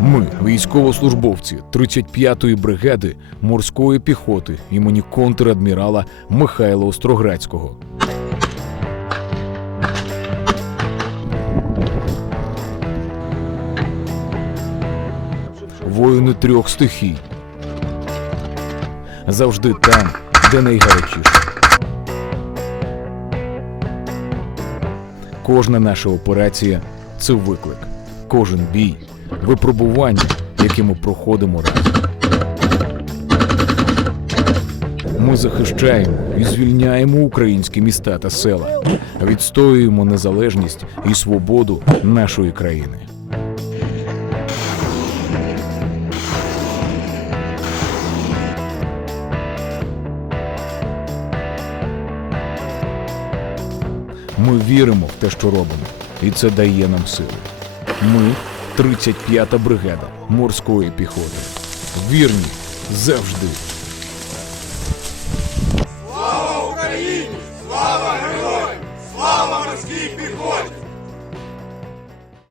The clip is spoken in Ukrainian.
Ми, військовослужбовці 35-ї бригади морської піхоти імені контрадмірала Михайла Остроградського. Воїни трьох стихій. Завжди там, де найгарячіше. Кожна наша операція це виклик. Кожен бій випробування, які ми проходимо разом. Ми захищаємо і звільняємо українські міста та села, відстоюємо незалежність і свободу нашої країни. Ми віримо в те, що робимо, і це дає нам сили. Ми 35-та бригада морської піхоти. Вірні завжди. Слава Україні! Слава героям! Слава морській піхоті!